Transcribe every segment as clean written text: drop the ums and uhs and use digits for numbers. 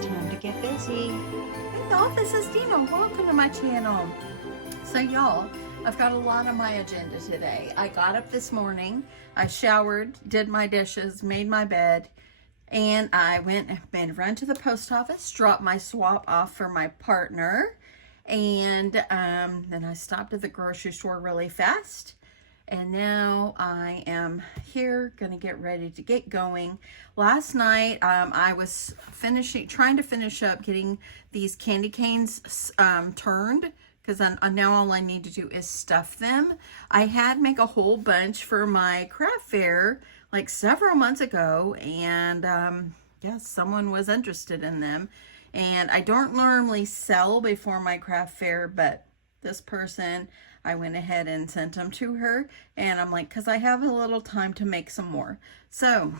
Time to get busy. Hello, this is Deanna. Welcome to my channel. So y'all, I've got a lot on my agenda today. I got up this morning, I showered, did my dishes, made my bed, and I went and ran to the post office, dropped my swap off for my partner, and then I stopped at the grocery store really fast. And now I am here, gonna get ready to get going. Last night, I was trying to finish up getting these candy canes turned, because now all I need to do is stuff them. I had make a whole bunch for my craft fair like several months ago, and yes, someone was interested in them. And I don't normally sell before my craft fair, but this person, I went ahead and sent them to her, and I'm like, because I have a little time to make some more. So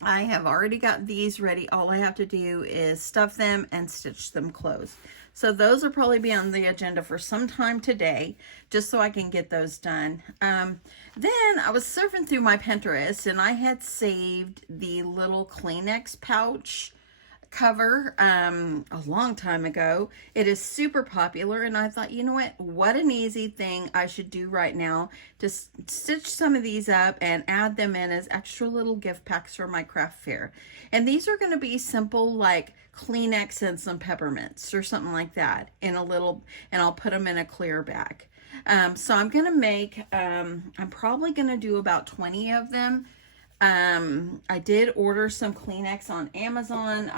I have already got these ready. All I have to do is stuff them and stitch them closed. So those will probably be on the agenda for some time today, just so I can get those done. Then I was surfing through my Pinterest, and I had saved the little Kleenex pouch cover a long time ago. It is super popular, and I thought, you know what an easy thing I should do right now to stitch some of these up and add them in as extra little gift packs for my craft fair. And these are going to be simple, like Kleenex and some peppermints or something like that in a little, and I'll put them in a clear bag. So I'm going to make, I'm probably going to do about 20 of them. I did order some Kleenex on Amazon.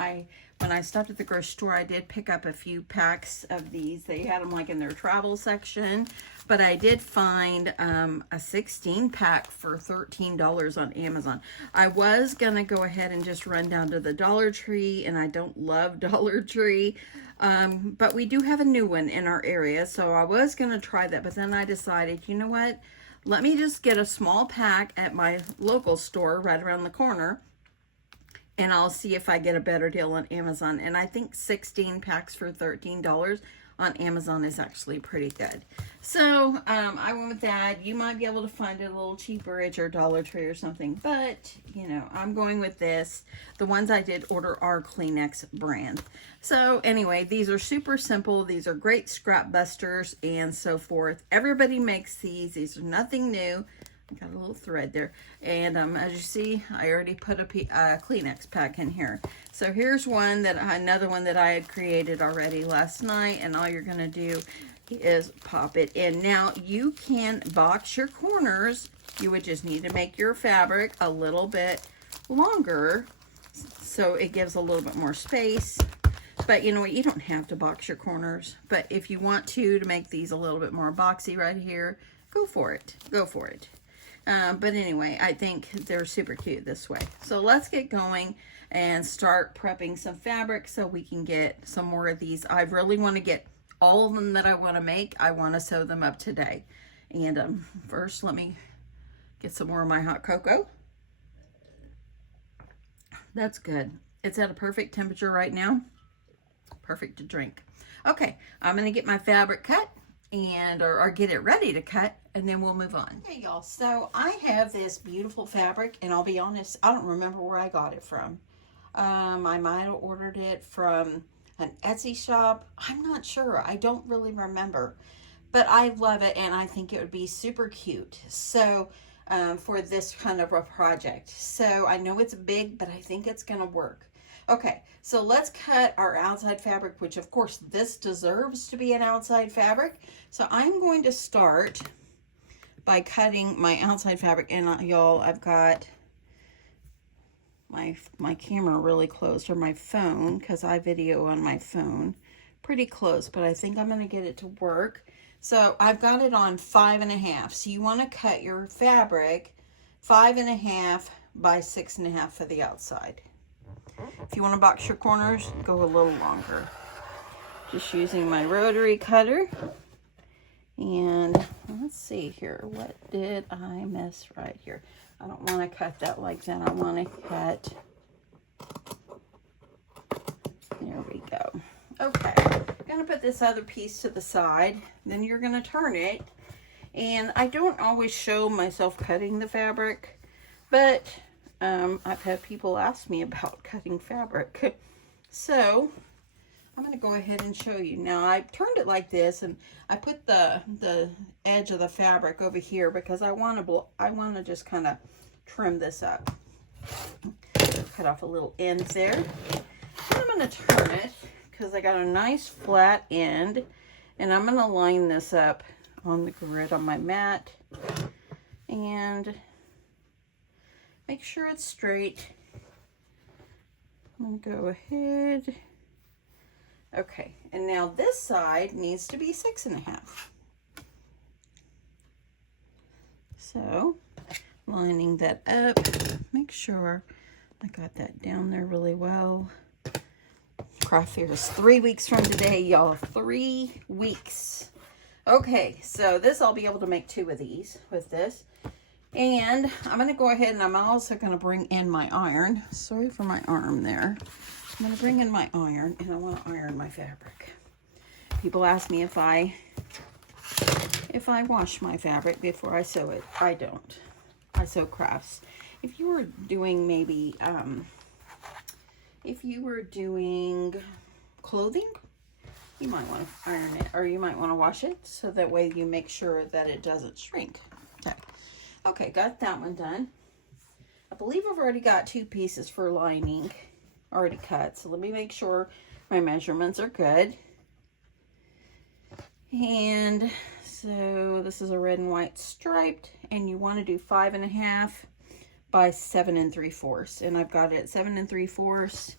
When I stopped at the grocery store, I did pick up a few packs of these. They had them like in their travel section, but I did find a 16 pack for $13 on Amazon. I was gonna go ahead and just run down to the Dollar Tree, and I don't love Dollar Tree, but we do have a new one in our area, so I was gonna try that, but then I decided, you know what? Let me just get a small pack at my local store right around the corner, and I'll see if I get a better deal on Amazon. And I think 16 packs for $13 on Amazon is actually pretty good. So I went with that. You might be able to find it a little cheaper at your Dollar Tree or something, but you know, I'm going with this. The ones I did order are Kleenex brand. So anyway, these are super simple. These are great scrap busters and so forth. Everybody makes these. These are nothing new. I got a little thread there, and as you see, I already put a Kleenex pack in here. So here's another one that I had created already last night, and all you're gonna do is pop it in. Now you can box your corners. You would just need to make your fabric a little bit longer, so it gives a little bit more space. But you know what, you don't have to box your corners, but if you want to make these a little bit more boxy right here, go for it. Go for it. But anyway, I think they're super cute this way. So let's get going and start prepping some fabric so we can get some more of these. I really want to get all of them that I want to make. I want to sew them up today. And first, let me get some more of my hot cocoa. That's good. It's at a perfect temperature right now. Perfect to drink. Okay, I'm going to get my fabric cut or get it ready to cut, and then we'll move on. Hey y'all, so I have this beautiful fabric, and I'll be honest, I don't remember where I got it from. I might have ordered it from an Etsy shop. I'm not sure. I don't really remember. But I love it, and I think it would be super cute. So for this kind of a project. So I know it's big, but I think it's going to work. Okay, so let's cut our outside fabric, which of course this deserves to be an outside fabric. So I'm going to start by cutting my outside fabric. And y'all, I've got my camera really close, or my phone, because I video on my phone, pretty close, but I think I'm going to get it to work. So I've got it on 5.5. So you want to cut your fabric 5.5 by 6.5 for the outside. If you want to box your corners, go a little longer. Just using my rotary cutter. And let's see here. What did I miss right here? I don't want to cut that like that. I want to cut. There we go. Okay. I'm going to put this other piece to the side. Then you're going to turn it. And I don't always show myself cutting the fabric, but I've had people ask me about cutting fabric. So I'm going to go ahead and show you. Now I turned it like this, and I put the edge of the fabric over here because I want to just kind of trim this up. Cut off a little end there. And I'm going to turn it because I got a nice flat end, and I'm going to line this up on the grid on my mat and make sure it's straight. I'm going to go ahead. Okay, and now this side needs to be 6.5. So, lining that up, make sure I got that down there really well. Craft fair is 3 weeks from today, y'all. 3 weeks. Okay, so this, I'll be able to make 2 of these with this. And I'm going to go ahead, and I'm also going to bring in my iron. Sorry for my arm there. I'm going to bring in my iron, and I want to iron my fabric. People ask me if I wash my fabric before I sew it. I don't. I sew crafts. If you were doing maybe, if you were doing clothing, you might want to iron it, or you might want to wash it, so that way you make sure that it doesn't shrink. Okay. Okay, got that one done. I believe I've already got 2 pieces for lining already cut, so let me make sure my measurements are good. And so this is a red and white striped, and you want to do 5.5 by 7 3/4, and I've got it at 7 3/4.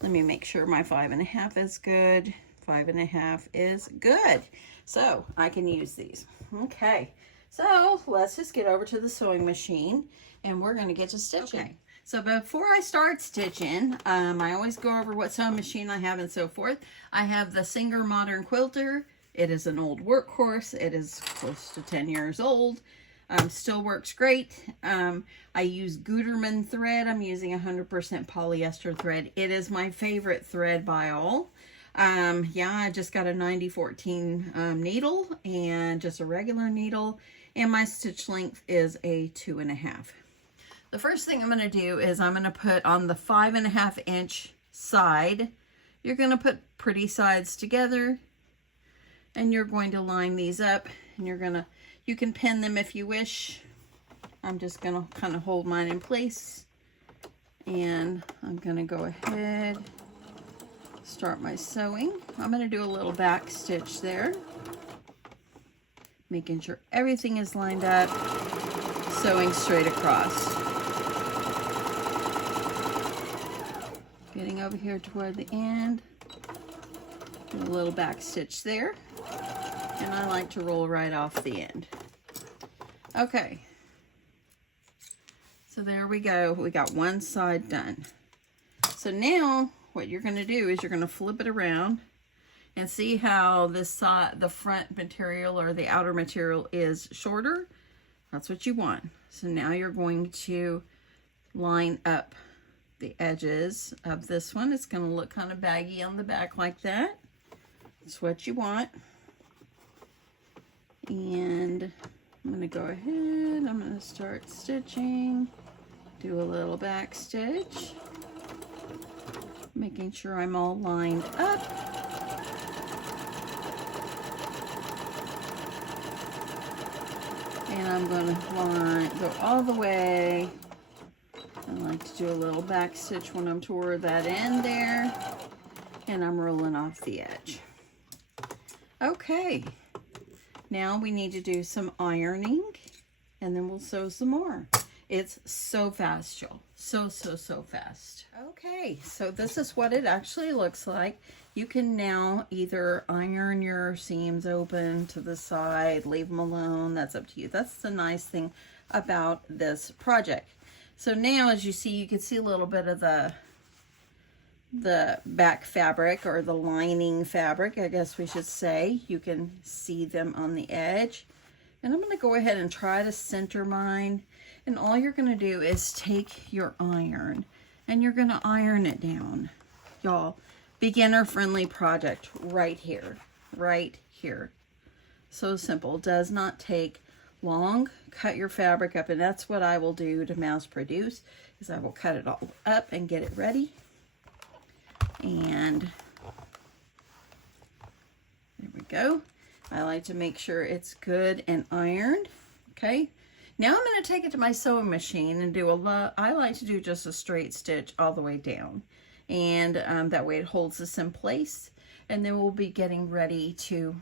Let me make sure my 5.5 is good. 5.5 is good, so I can use these. Okay, so let's just get over to the sewing machine, and we're going to get to stitching. Okay. So before I start stitching, I always go over what sewing machine I have and so forth. I have the Singer Modern Quilter. It is an old workhorse. It is close to 10 years old. Still works great. I use Gutermann thread. I'm using 100% polyester thread. It is my favorite thread by all. Yeah, I just got a 90-14 needle, and just a regular needle. And my stitch length is a 2.5. The first thing I'm going to do is I'm going to put on the 5.5 inch side. You're going to put pretty sides together, and you're going to line these up, and you can pin them if you wish. I'm just going to kind of hold mine in place, and I'm going to go ahead, start my sewing. I'm going to do a little back stitch there, making sure everything is lined up, sewing straight across. Getting over here toward the end, do a little back stitch there, and I like to roll right off the end. Okay, so there we go. We got one side done. So now what you're going to do is you're going to flip it around and see how this side, the front material or the outer material, is shorter. That's what you want. So now you're going to line up the edges of this one. It's going to look kind of baggy on the back like that. That's what you want. And I'm going to go ahead, I'm going to start stitching, do a little back stitch, making sure I'm all lined up. And I'm going to go all the way. I like to do a little back stitch when I'm toward that end there. And I'm rolling off the edge. Okay. Now we need to do some ironing. And then we'll sew some more. It's so fast, y'all. So fast. Okay, so this is what it actually looks like. You can now either iron your seams open to the side, leave them alone. That's up to you. That's the nice thing about this project. So now, as you see, you can see a little bit of the back fabric, or the lining fabric, I guess we should say. You can see them on the edge. And I'm going to go ahead and try to center mine. And all you're going to do is take your iron and you're going to iron it down. Y'all, beginner friendly project right here. Right here. So simple. Does not take long. Cut your fabric up, and that's what I will do to mass produce, is I will cut it all up and get it ready. And there we go. I like to make sure it's good and ironed. Okay. Now I'm going to take it to my sewing machine and do I like to do just a straight stitch all the way down. And that way it holds this in place. And then we'll be getting ready to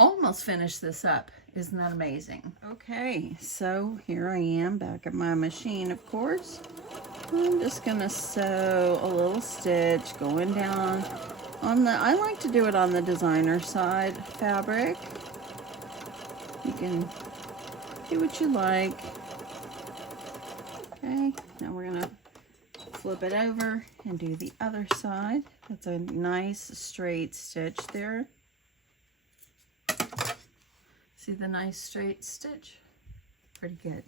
almost finish this up. Isn't that amazing? Okay, so here I am back at my machine, of course. I'm just going to sew a little stitch going down on I like to do it on the designer side fabric. You can do what you like. Okay, now we're going to flip it over and do the other side. That's a nice straight stitch there. See the nice straight stitch? Pretty good.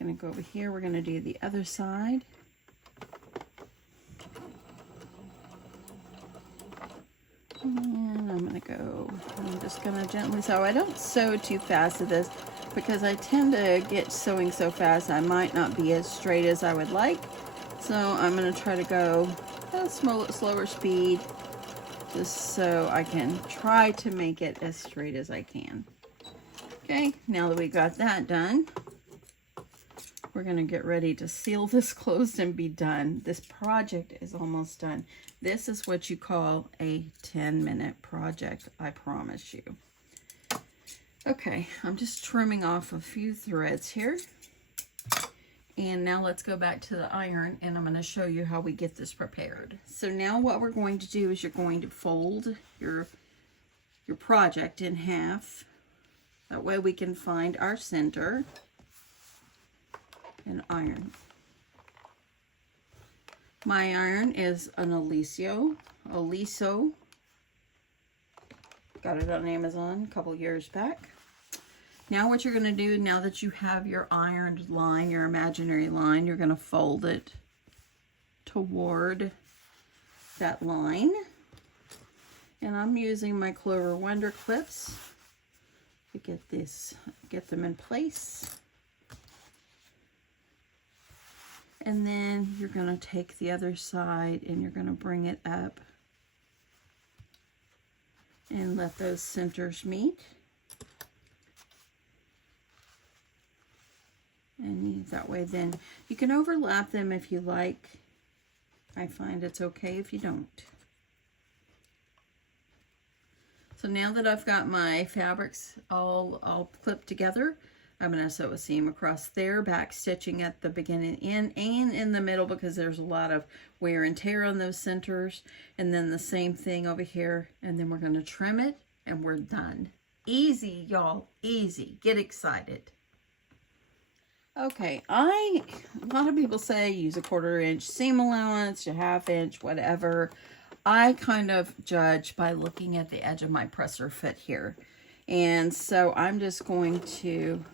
Gonna go over here. We're gonna do the other side. And I'm just gonna gently sew. I don't sew too fast at this because I tend to get sewing so fast I might not be as straight as I would like. So I'm gonna try to go at a slower speed, just so I can try to make it as straight as I can. Okay, now that we got that done, we're going to get ready to seal this closed and be done. This project is almost done. This is what you call a 10-minute project, I promise you. Okay, I'm just trimming off a few threads here. And now let's go back to the iron, and I'm going to show you how we get this prepared. So now what we're going to do is you're going to fold your project in half. That way we can find our center and iron. My iron is an Aliso. Got it on Amazon a couple years back. Now what you're going to do, now that you have your ironed line, your imaginary line, you're going to fold it toward that line. And I'm using my Clover Wonder clips to get them in place. And then you're going to take the other side and you're going to bring it up and let those centers meet. And that way then you can overlap them if you like. I find it's okay if you don't. So now that I've got my fabrics all clipped together, I'm going to sew a seam across there, back stitching at the beginning and in the middle because there's a lot of wear and tear on those centers. And then the same thing over here. And then we're going to trim it and we're done. Easy, y'all. Easy. Get excited. Okay, a lot of people say use a 1/4 inch seam allowance, a 1/2 inch, whatever. I kind of judge by looking at the edge of my presser foot here. And so I'm just going to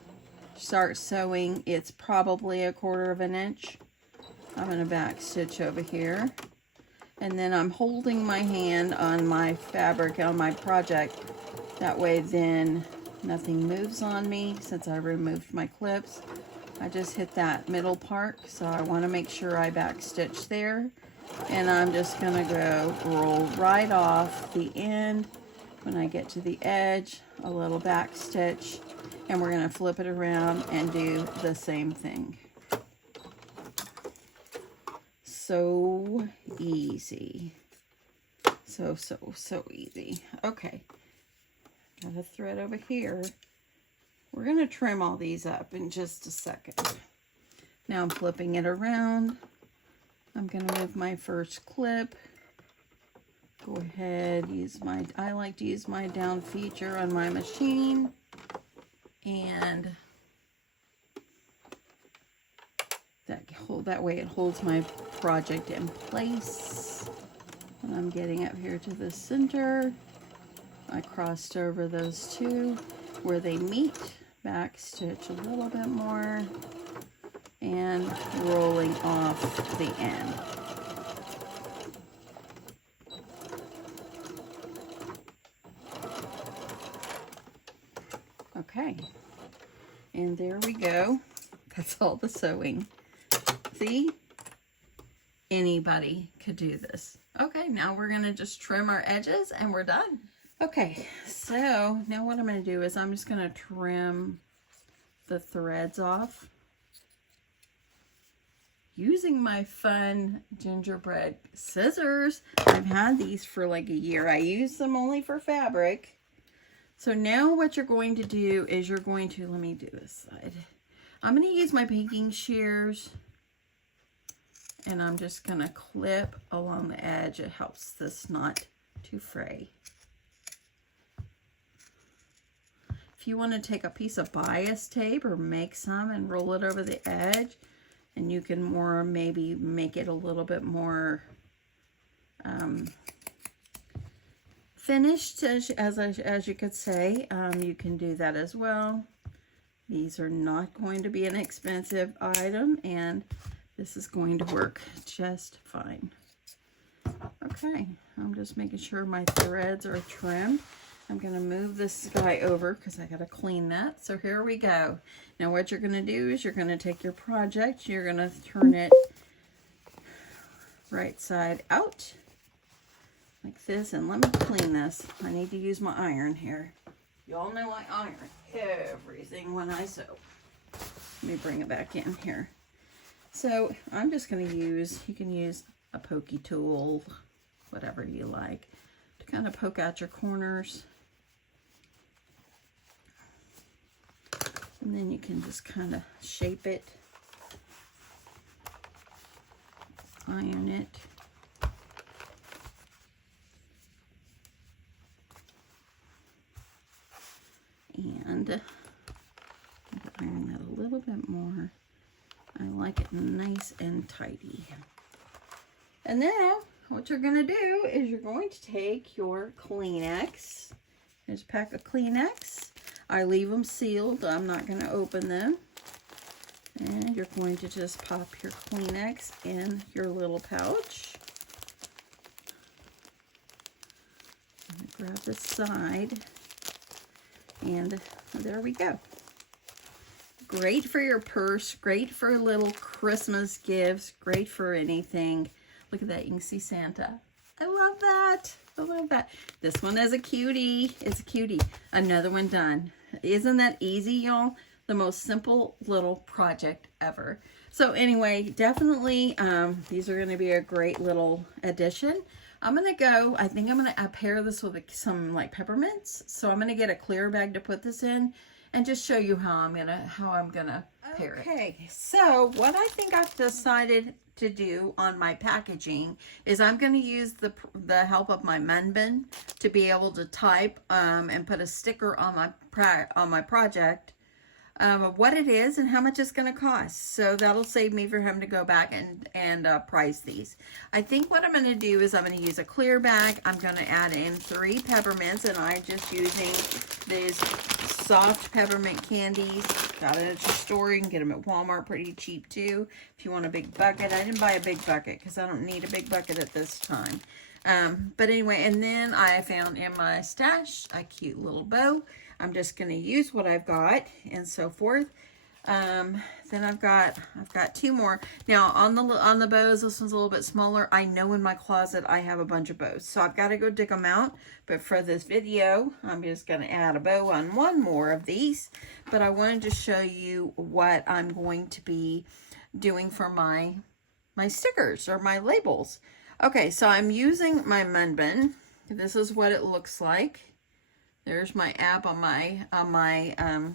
start sewing. It's probably a 1/4 inch. I'm going to back stitch over here. And then I'm holding my hand on my fabric on my project. That way then nothing moves on me since I removed my clips. I just hit that middle part, so I want to make sure I back stitch there. And I'm just gonna go roll right off the end. When I get to the edge, a little back stitch, and we're gonna flip it around and do the same thing. So easy. So easy. Okay, got a thread over here. We're gonna trim all these up in just a second. Now I'm flipping it around. I'm gonna move my first clip. Go ahead, I like to use my down feature on my machine. And that way it holds my project in place. And I'm getting up here to the center. I crossed over those two where they meet, back stitch a little bit more, and rolling off the end. Okay, and there we go. That's all the sewing. See? Anybody could do this. Okay, now we're gonna just trim our edges and we're done. Okay, so now what I'm gonna do is I'm just gonna trim the threads off using my fun gingerbread scissors. I've had these for like a year. I use them only for fabric. So now what you're going to do is you're going to, let me do this side. I'm going to use my baking shears, and I'm just going to clip along the edge. It helps this not to fray. If you want to take a piece of bias tape or make some and roll it over the edge, and you can maybe make it a little bit more finished, as you could say, you can do that as well. These are not going to be an expensive item, and this is going to work just fine. Okay, I'm just making sure my threads are trimmed. I'm going to move this guy over because I got to clean that. So here we go. Now what you're going to do is you're going to take your project, you're going to turn it right side out like this, and let me clean this. I need to use my iron here. Y'all know I iron everything when I sew. Let me bring it back in here. So I'm just going to use, you can use a pokey tool, whatever you like, to kind of poke out your corners. And then you can just kind of shape it, iron it. And iron that a little bit more. I like it nice and tidy. And now what you're going to do is you're going to take your Kleenex. There's a pack of Kleenex. I leave them sealed. I'm not going to open them. And you're going to just pop your Kleenex in your little pouch. Grab this side. And there we go. Great for your purse, great for little Christmas gifts, great for anything. Look at that, you can see Santa. I love that. I love that. This one is a cutie. It's a cutie. Another one done. Isn't that easy, y'all? The most simple little project ever. So anyway, definitely these are going to be a great little addition. I'm going to go, I think I'm going to pair this with some like peppermints. So I'm going to get a clear bag to put this in and just show you how I'm going to pair it. Okay, so what I think I've decided to do on my packaging is I'm going to use the help of my Munbyn to be able to type and put a sticker on my project of what it is and how much it's going to cost. So that'll save me from having to go back and price these. I think what I'm going to do is I'm going to use a clear bag. I'm going to add in 3 peppermints, and I'm just using these soft peppermint candies. Got it at your store. You can get them at Walmart pretty cheap too. If you want a big bucket. I didn't buy a big bucket because I don't need a big bucket at this time. But anyway, and then I found in my stash a cute little bow. I'm just going to use what I've got and so forth. Then I've got two more. Now on the bows, this one's a little bit smaller. I know in my closet I have a bunch of bows, so I've got to go dig them out. But for this video, I'm just going to add a bow on one more of these. But I wanted to show you what I'm going to be doing for my stickers or my labels. Okay, so I'm using my Munbyn. This is what it looks like. There's my app on my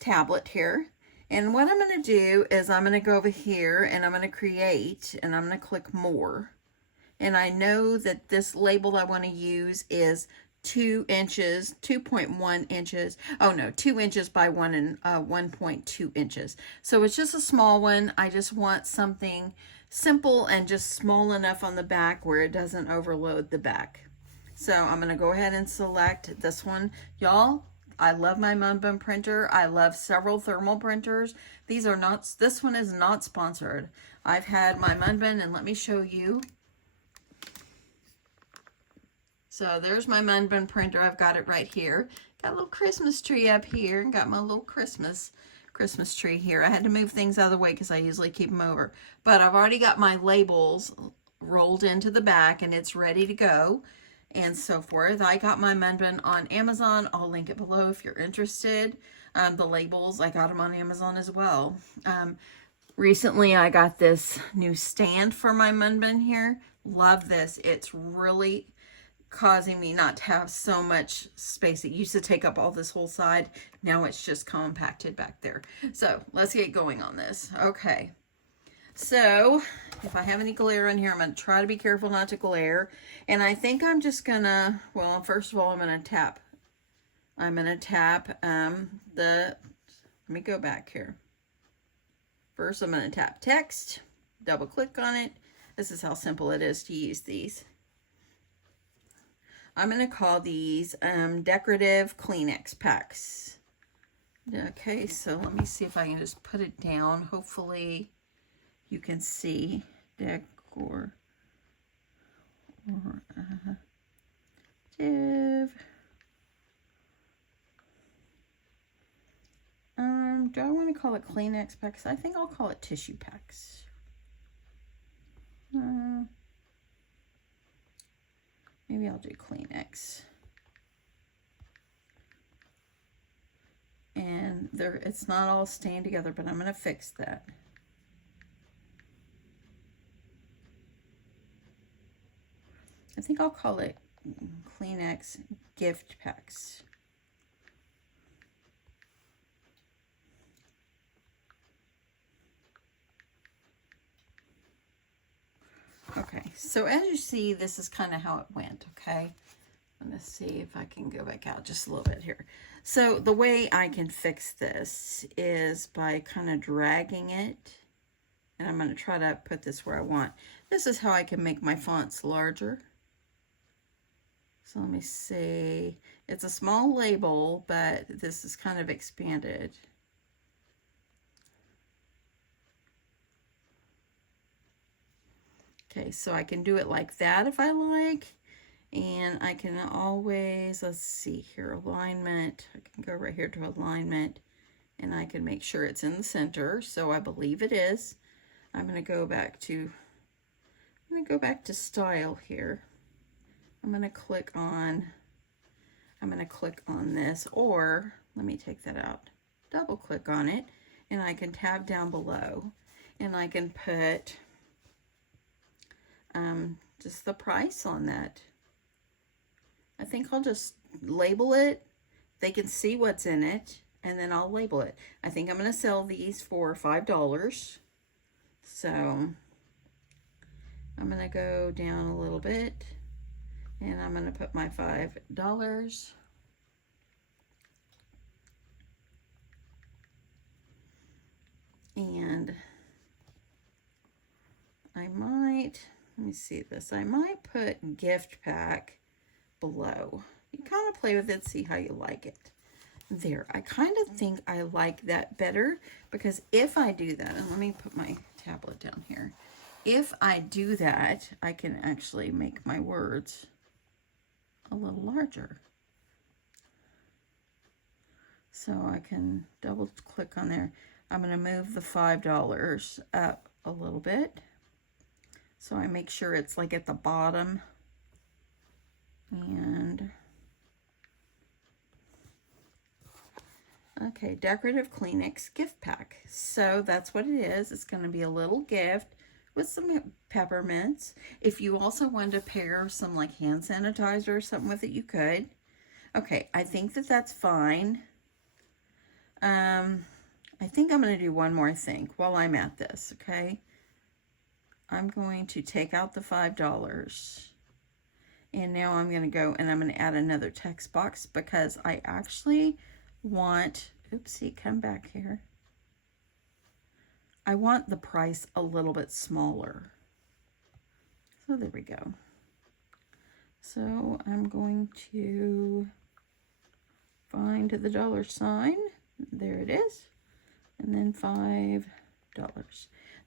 tablet here. And what I'm going to do is I'm going to go over here and I'm going to create and I'm going to click more. And I know that this label I want to use is 2 inches, 2.1 inches. Oh no, 2 inches by 1.2 inches. So it's just a small one. I just want something simple and just small enough on the back where it doesn't overload the back. So I'm going to go ahead and select this one. Y'all, I love my Munbyn printer. I love several thermal printers. This one is not sponsored. I've had my Munbyn, and let me show you. So there's my Munbyn printer. I've got it right here. Got a little Christmas tree up here, and got my little Christmas tree here. I had to move things out of the way because I usually keep them over. But I've already got my labels rolled into the back, and it's ready to go. And so forth. I got my Munbyn on Amazon. I'll link it below if you're interested. The labels, I got them on Amazon as well. Recently, I got this new stand for my Munbyn here. Love this. It's really causing me not to have so much space. It used to take up all this whole side. Now it's just compacted back there. So let's get going on this. Okay. So if I have any glare in here, I'm going to try to be careful not to glare. And I think I'm just going to, well, first of all, I'm going to tap let me go back here. First, I'm going to tap text, double click on it. This is how simple it is to use these. I'm going to call these decorative Kleenex packs. Okay, so let me see if I can just put it down. Hopefully you can see decorative. Do I want to call it Kleenex packs? I think I'll call it tissue packs. Maybe I'll do Kleenex. And it's not all staying together, but I'm going to fix that. I think I'll call it Kleenex gift packs. Okay, so as you see, this is kind of how it went, okay? Let's see if I can go back out just a little bit here. So the way I can fix this is by kind of dragging it. And I'm going to try to put this where I want. This is how I can make my fonts larger. So let me see. It's a small label, but this is kind of expanded. Okay, so I can do it like that if I like. And I can always, let's see here, alignment. I can go right here to alignment. And I can make sure it's in the center. So I believe it is. I'm going to go back to style here. I'm going to click on this, or let me take that out. Double click on it, and I can tab down below, and I can put just the price on that. I think I'll just label it. They can see what's in it, and then I'll label it. I think I'm going to sell these for $5. So I'm going to go down a little bit, and I'm going to put my $5. And I might, let me see this, I might put gift pack below. You kind of play with it, see how you like it. There, I kind of think I like that better, because if I do that, and let me put my tablet down here. If I do that, I can actually make my words a little larger. So I can double click on there. I'm going to move the $5 up a little bit. So I make sure it's like at the bottom. And okay, Decorative Kleenex gift pack. So that's what it is. It's going to be a little gift with some peppermints. If you also wanted to pair some like hand sanitizer or something with it, you could. Okay, I think that that's fine. I think I'm going to do one more thing while I'm at this, okay? I'm going to take out the $5. And now I'm going to go and I'm going to add another text box because I actually want, oopsie, come back here. I want the price a little bit smaller. So there we go. So I'm going to find the dollar sign. There it is. And then $5.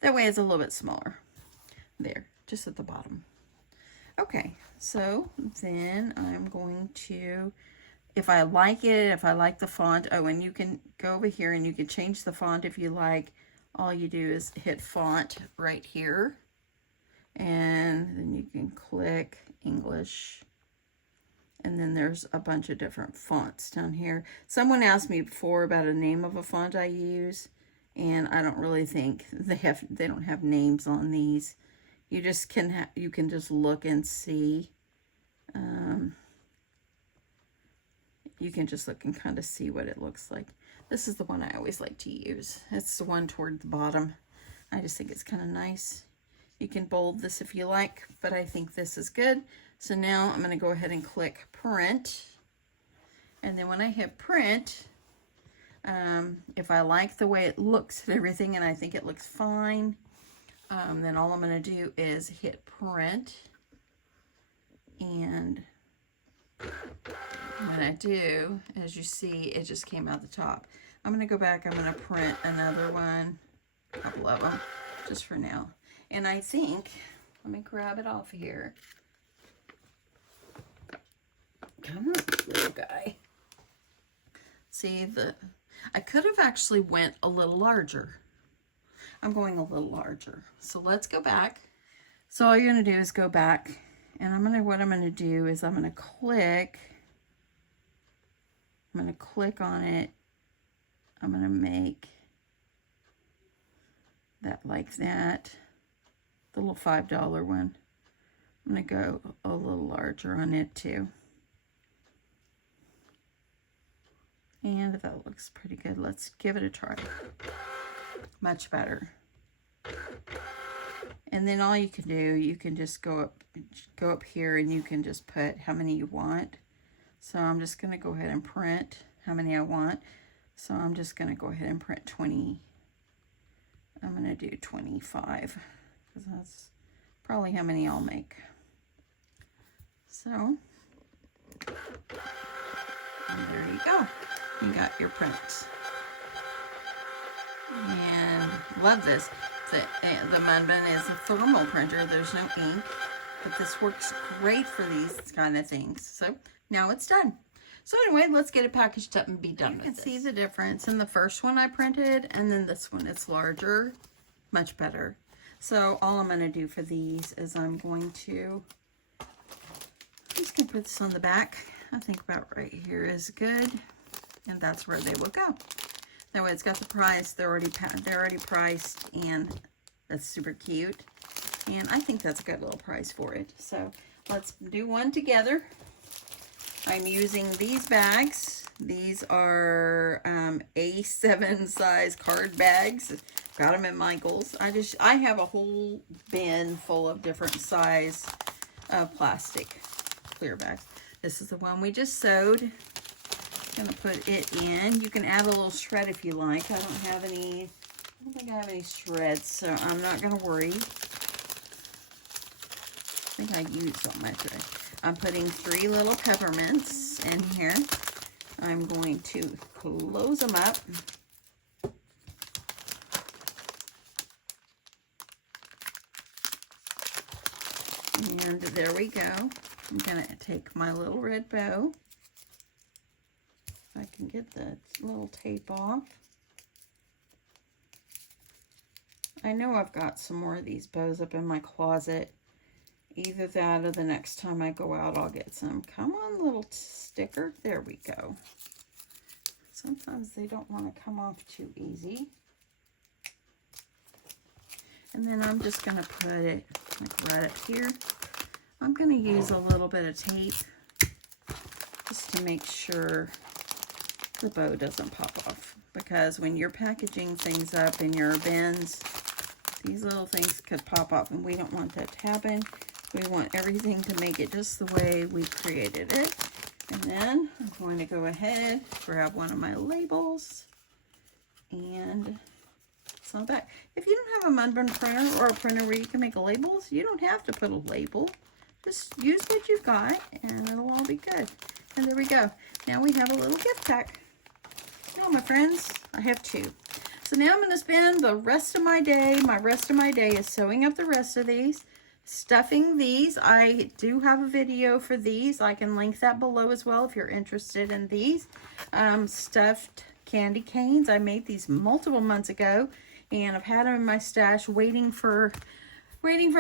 That way it's a little bit smaller. There, just at the bottom. Okay, so then I'm going to, if I like it, if I like the font, oh, and you can go over here and you can change the font if you like. All you do is hit font right here. And then you can click English. And then there's a bunch of different fonts down here. Someone asked me before about a name of a font I use, and I don't really think they don't have names on these. You just can you can just look and see. You can just look and kind of see what it looks like. This is the one I always like to use. It's the one toward the bottom. I just think it's kind of nice. You can bold this if you like, but I think this is good. So now I'm going to go ahead and click print. And then when I hit print, if I like the way it looks and everything, and I think it looks fine, then all I'm going to do is hit print. And what I do, as you see, it just came out the top. I'm going to go back, I'm going to print another one, a couple of them, just for now. And I think, let me grab it off here. Come on, little guy. See, I could have actually went a little larger. I'm going a little larger. So let's go back. So all you're going to do is go back, and what I'm going to do is I'm going to click on it. I'm going to make that like that. The little $5 one. I'm going to go a little larger on it too. And that looks pretty good. Let's give it a try. Much better. And then all you can do, you can just go up here and you can just put how many you want. So I'm just going to go ahead and print how many I want. So I'm just going to go ahead and print 20. I'm going to do 25 because that's probably how many I'll make. So, and there you go. You got your prints. And love this. The Munbyn is a thermal printer. There's no ink, but this works great for these kind of things. So now it's done. So anyway, let's get it packaged up and be done with it. You can see the difference in the first one I printed, and then this one, it's larger, much better. So all I'm going to do for these is I'm just going to put this on the back. I think about right here is good, and that's where they will go. That way it's got the price. They're already priced, and that's super cute. And I think that's a good little price for it. So let's do one together. I'm using these bags. These are A7 size card bags. Got them at Michael's. I have a whole bin full of different size plastic clear bags. This is the one we just sewed. Gonna put it in. You can add a little shred if you like. I don't think I have any shreds, so I'm not gonna worry. I think I used all my thread. I'm putting 3 little peppermints in here. I'm going to close them up. And there we go. I'm gonna take my little red bow. If I can get the little tape off. I know I've got some more of these bows up in my closet. Either that or the next time I go out, I'll get some. Come on, little sticker. There we go. Sometimes they don't want to come off too easy. And then I'm just going to put it like right up here. I'm going to use a little bit of tape just to make sure the bow doesn't pop off. Because when you're packaging things up in your bins, these little things could pop off, and we don't want that to happen. We want everything to make it just the way we created it. And then I'm going to go ahead, grab one of my labels, and it's on the back. If you don't have a Munbyn printer or a printer where you can make labels, you don't have to put a label. Just use what you've got, and it'll all be good. And there we go. Now we have a little gift pack. Now, my friends, I have two. So now I'm going to spend the rest of my day. My rest of my day is sewing up the rest of these, stuffing these. I do have a video for these. I can link that below as well if you're interested in these. Stuffed candy canes. I made these multiple months ago, and I've had them in my stash waiting for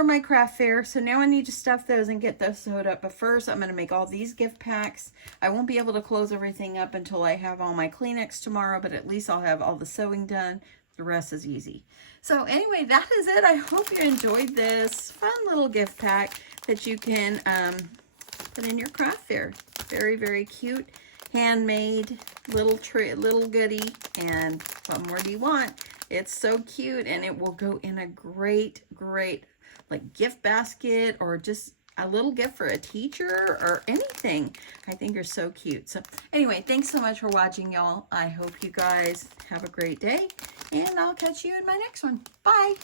my craft fair. So now I need to stuff those and get those sewed up. But first, I'm going to make all these gift packs. I won't be able to close everything up until I have all my Kleenex tomorrow, but at least I'll have all the sewing done. The rest is easy. So anyway, that is it. I hope you enjoyed this fun little gift pack that you can put in your craft fair. Very, very cute, handmade little goodie. And what more do you want? It's so cute, and it will go in a great like gift basket, or just a little gift for a teacher or anything. I think you're so cute. So anyway, thanks so much for watching, y'all. I hope you guys have a great day, and I'll catch you in my next one. Bye.